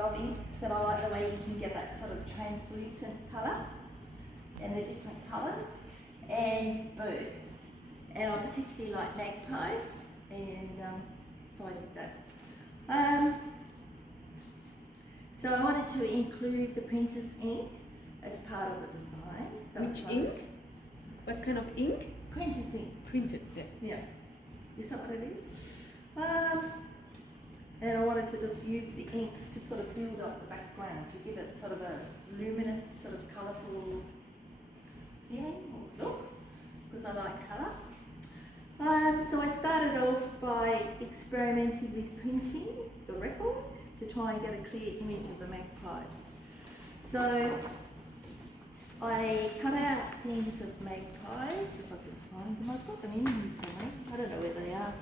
lot of inks, and I like the way you can get that sort of translucent colour and the different colours, and birds. And I particularly like magpies, and so I did that. So I wanted to include the printer's ink as part of the design. Which ink? What kind of ink? Printer's ink. Printed, yeah. Yeah. Is that what it is? And I wanted to just use the inks to sort of build up the background, to give it sort of a luminous, sort of colourful feeling or look, because I like colour. So I started off by experimenting with printing the record to try and get a clear image of the magpies. So I cut out things of magpies, if I can find them. I've got them in here somewhere. I don't know where they are.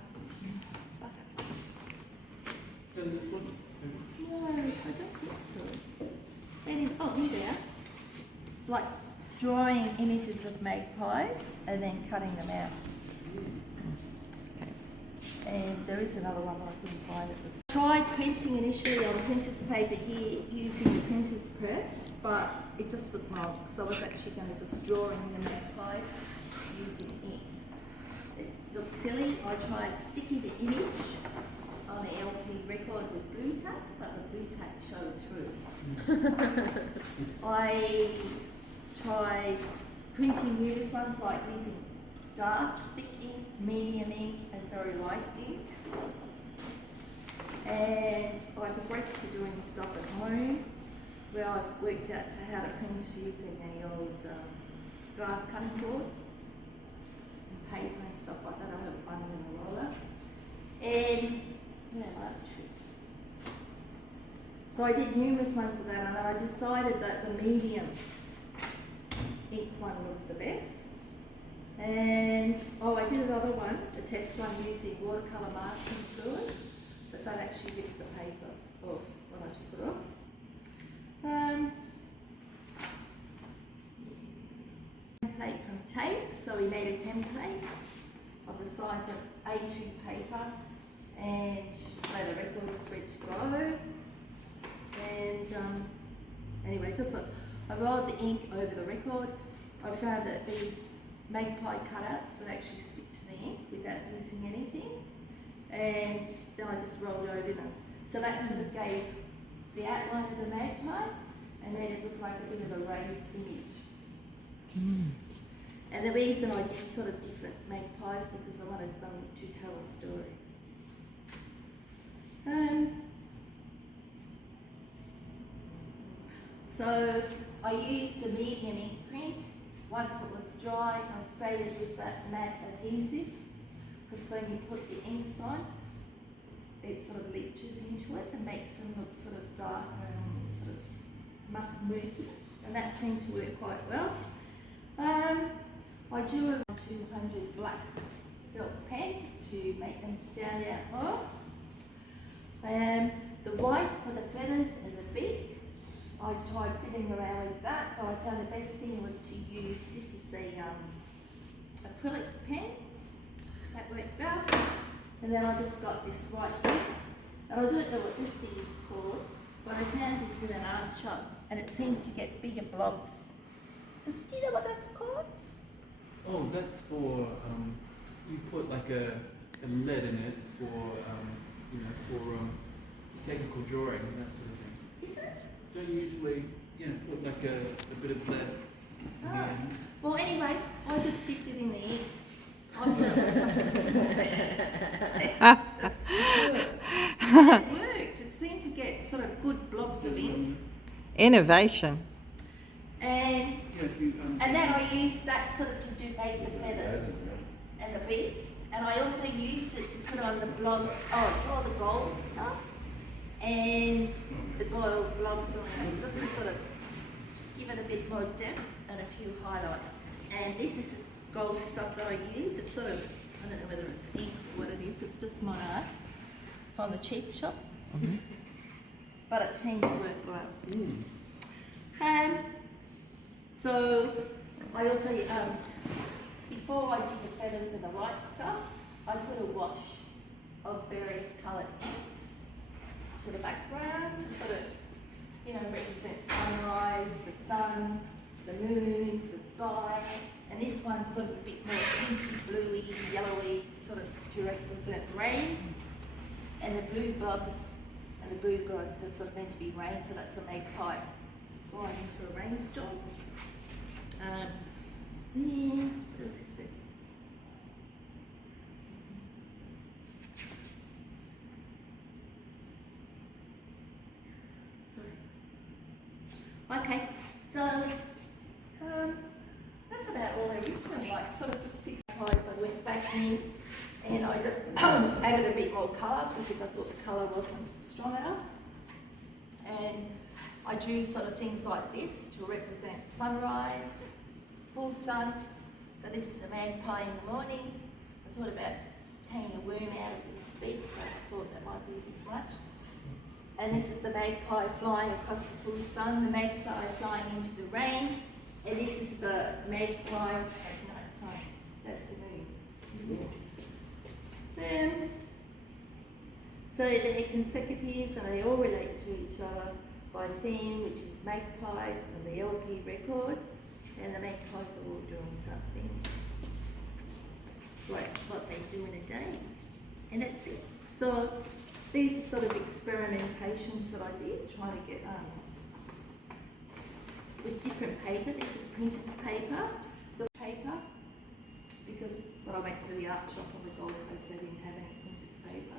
This one? No, I don't think so. Oh, here they are. Like drawing images of magpies and then cutting them out. And there is another one that I couldn't find. I tried printing initially on printer's paper here using the printer's press, but it just looked wrong because I was actually going to just draw in the magpies using ink. It looked silly. I tried sticking the image on the LP record with blue tape, but the blue tape showed through. I tried printing numerous ones, like using dark, thick ink, medium ink, and very light ink. And I progressed to doing stuff at home, where I've worked out how to print using the old glass cutting board and paper and stuff like that. I have a bundle and a roller. And yeah, that's true. So I did numerous ones of that, and then I decided that the medium ink one looked the best. And I did another one, a test one using watercolour masking fluid, but that actually ripped the paper off when I took it off. Template from tape, so we made a template of the size of A2 paper, and where the record was ready to go. And anyway, I rolled the ink over the record. I found that these Magpie cutouts would actually stick to the ink without using anything, and then I just rolled over them. So that sort of gave the outline of the magpie, and then it looked like a bit of a raised image. And the reason I did sort of different magpies because I wanted them to tell a story. So I used the medium ink print. Once it was dry, I sprayed it with that matte adhesive, because when you put the inks on, it sort of leaches into it and makes them look sort of darker and sort of murky, and that seemed to work quite well. I drew a 200 black felt pen to make them stand out more. The white for the feathers and the beak, I tried fiddling around with that, but I found the best thing was to use, this is a acrylic pen, that worked well. And then I just got this white ink, and I don't know what this thing is called, but I found this in an art shop, and it seems to get bigger blobs. Do you know what that's called? Oh, that's for, you put like a lead in it for, technical drawing, that sort of thing. Is it? Don't you usually, put like a bit of lead in the end? Well, anyway, I just dipped it in the ink. I thought it was something. It worked. It seemed to get sort of good blobs of ink. Innovation. And then I used that sort of to make the feathers and the beak. And I also used it to put on the blobs, draw the gold stuff and the gold blobs on it, just to sort of give it a bit more depth and a few highlights. And this is gold stuff that I use. It's sort of, I don't know whether it's ink or what it is, it's just my art from the cheap shop. Mm-hmm. But it seemed to work well. So I also, before I did the feathers and the white stuff, I put a wash of various coloured inks to the background to sort of represents sunrise, the sun, the moon, the sky, and this one's sort of a bit more pinky, bluey, yellowy, sort of to represent rain, and the blue bulbs and the blue gods are sort of meant to be rain, so that's a magpie flying into a rainstorm. What else is there? Sorry. Okay, so that's about all there is to it. Like, sort of just fixed eyes. I went back in and I just added a bit more colour because I thought the colour wasn't strong enough. And I drew sort of things like this to represent sunrise, full sun. So this is a magpie in the morning. I thought about hanging a worm out of his beak, but I thought that might be a bit much. And this is the magpie flying across the full sun, the magpie flying into the rain, and this is the magpies at night time. That's the moon. So they're consecutive and they all relate to each other by theme, which is magpies and the LP record, and the magpies are all doing something like what they do in a day, and that's it. So these are sort of experimentations that I did, trying to get with different paper. This is printer's paper, the paper, because when I went to the art shop on the Gold Coast, they didn't have any printer's paper.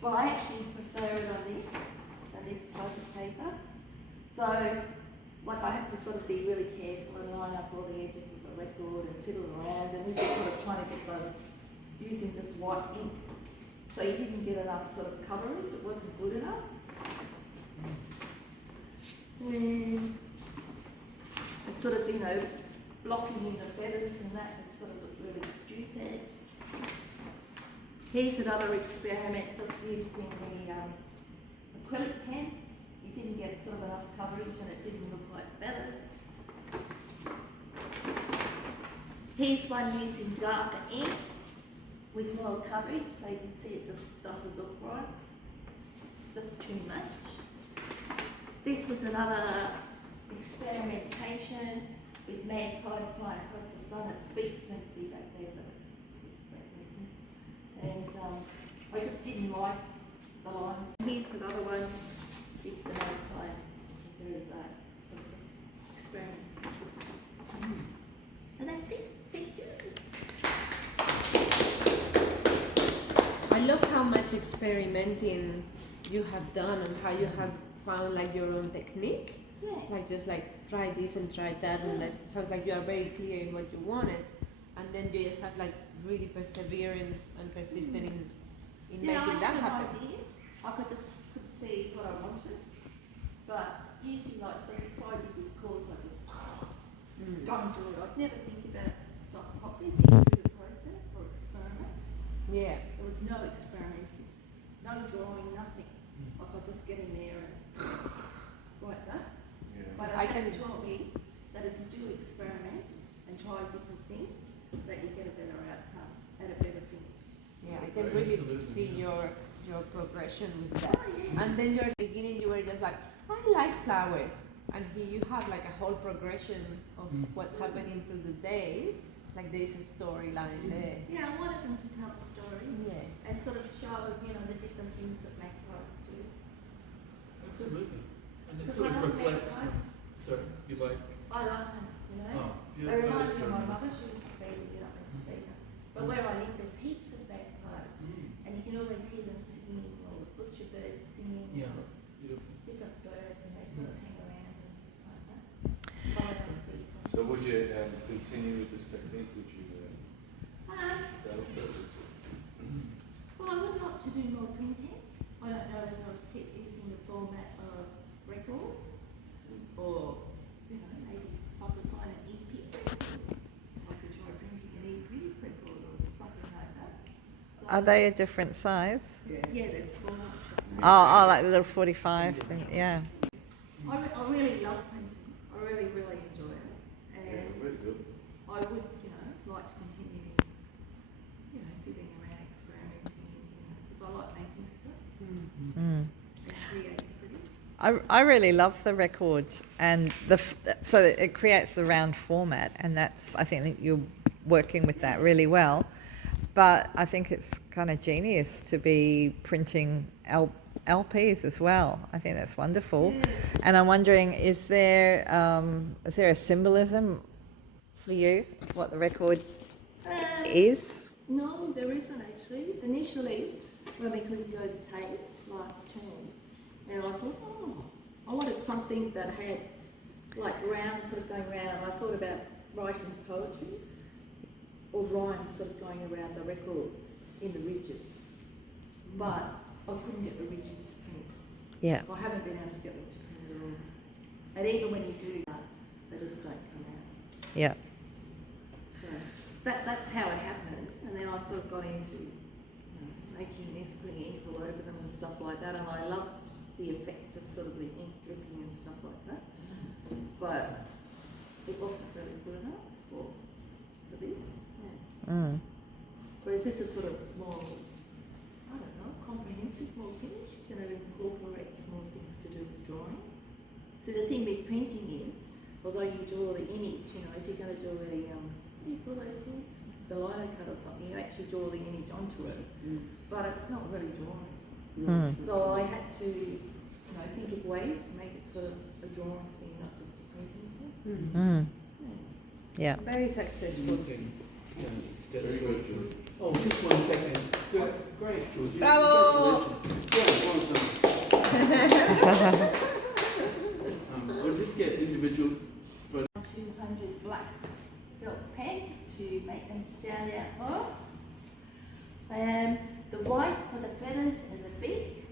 But I actually prefer it on this than this type of paper. So, like, I have to sort of be really careful and line up all the edges of the record and fiddle around, and this is sort of trying to get using just white ink. So you didn't get enough sort of coverage, it wasn't good enough. And it's sort of, blocking in the feathers and that, it sort of looked really stupid. Here's another experiment just using the acrylic pen. You didn't get sort of enough coverage and it didn't look like feathers. Here's one using darker ink with more coverage, so you can see it just doesn't look right. It's just too much. This was another experimentation with magpies flying across the sun. Its beak's meant to be back there, but it's missing. And I just didn't like the lines. Here's another one with the magpie very dark. So just experiment. And that's it. Thank you. I love how much experimenting you have done and how you have found like your own technique. Yeah. Like just like try this and try that, and that sounds like you are very clear in what you wanted, and then you just have like really perseverance and persistent in making that happen. I had an idea. I could see what I wanted, but usually, like, so before I did this course, I just go and do it. I'd never think about stuff properly, think through the process or experiment. Yeah. There was no experimenting, no drawing, nothing. Like, I just get in there and like that. Yeah. But it has taught me that if you do experiment and try different things, that you get a better outcome and a better finish. Yeah, I can really see your progression with that. Oh, yeah. And then you're beginning, you were just like, I like flowers, and here you have like a whole progression of what's happening through the day. Like there's a storyline there. Yeah, I wanted them to tell a story. Yeah. And sort of show, the different things that magpies do. Absolutely. And it Because sort I of love reflects. magpies. Sorry, you like? I love them, Oh, yeah. They remind me of my sorry. mother. She used to feed them, you're not meant to feed them. But where I live, there's heaps of magpies. And you can always hear them singing, or the butcher birds singing, Yeah, or beautiful. different birds, and they sort of hang around and things like that. So I don't feed them. So would you continue with this technique? Would you develop it? Well, I would like to do more printing. I don't know whether I'll keep using the format of records, or, maybe if I could find an e-print record, I could try printing an e-print record or something like that. So, Are they a different size? yeah, there's formats. Oh, like the little 45 thing, yeah. I really love printing. I really, really enjoy it. Yeah, And really good. I would, like to continue, fiddling around, experimenting, because I like making stuff Mm. and creativity. I really love the record, and so it creates the round format, and I think that you're working with that really well. But I think it's kind of genius to be printing LPs as well. I think that's wonderful. Yeah. And I'm wondering, is there a symbolism for you of what the record is? No, there isn't actually. Initially, when we couldn't go to tape last term, and I thought, I wanted something that had like round sort of going around, and I thought about writing poetry or rhymes sort of going around the record in the ridges, but I couldn't get the ridges to print. Yeah. I haven't been able to get them to print at all. And even when you do that, they just don't come out. Yeah. So that's how it happened. And then I sort of got into making this, putting ink all over them and stuff like that. And I love the effect of sort of the ink dripping and stuff like that. But it wasn't really good enough for this. Yeah. Mm. Whereas this is sort of more, I don't know, comprehensive, more finished, and it incorporates more things to do with drawing. So the thing with printing is, although you draw the image, you know, if you're going to do a, what do you call those things? The lino cut or something, you actually draw the image onto it, but it's not really drawing. Mm. So I had to, you know, think of ways to make it sort of a drawing thing, not just a printing thing. Mm. Yeah. Yeah. Very successful. Yeah, it's good. Very good, George. Oh, just 1 second. Good. Great, George. Bravo! Congratulations. Yeah, well done. We'll just get individual. 200 black felt pen to make them stand out more. The white for the feathers and the beak.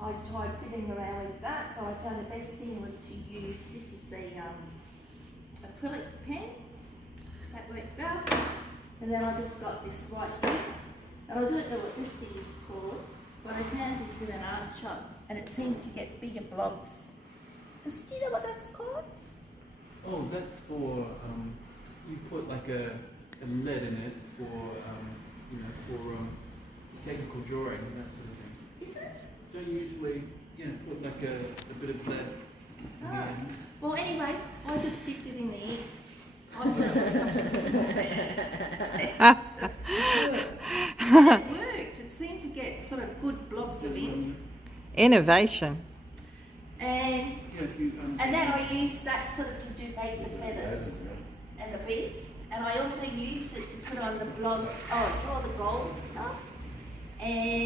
I tried fiddling around with that, but I found the best thing was to use, this is a acrylic pen. That worked well. And then I just got this white ink. And I don't know what this thing is called, but I found this in an art shop, and it seems to get bigger blobs. Do you know what that's called? Oh, that's for you put like a lead in it for for technical drawing and that sort of thing. Is it? Don't you usually put like a bit of lead in the end? Well, anyway, I just dipped it in the ink. I thought it was something. It worked. It seemed to get sort of good blobs of ink. Innovation. And Yeah, if you, and then I used that sort of to do make the feathers and the beak. And I also used it to put on the blobs, draw the gold stuff. And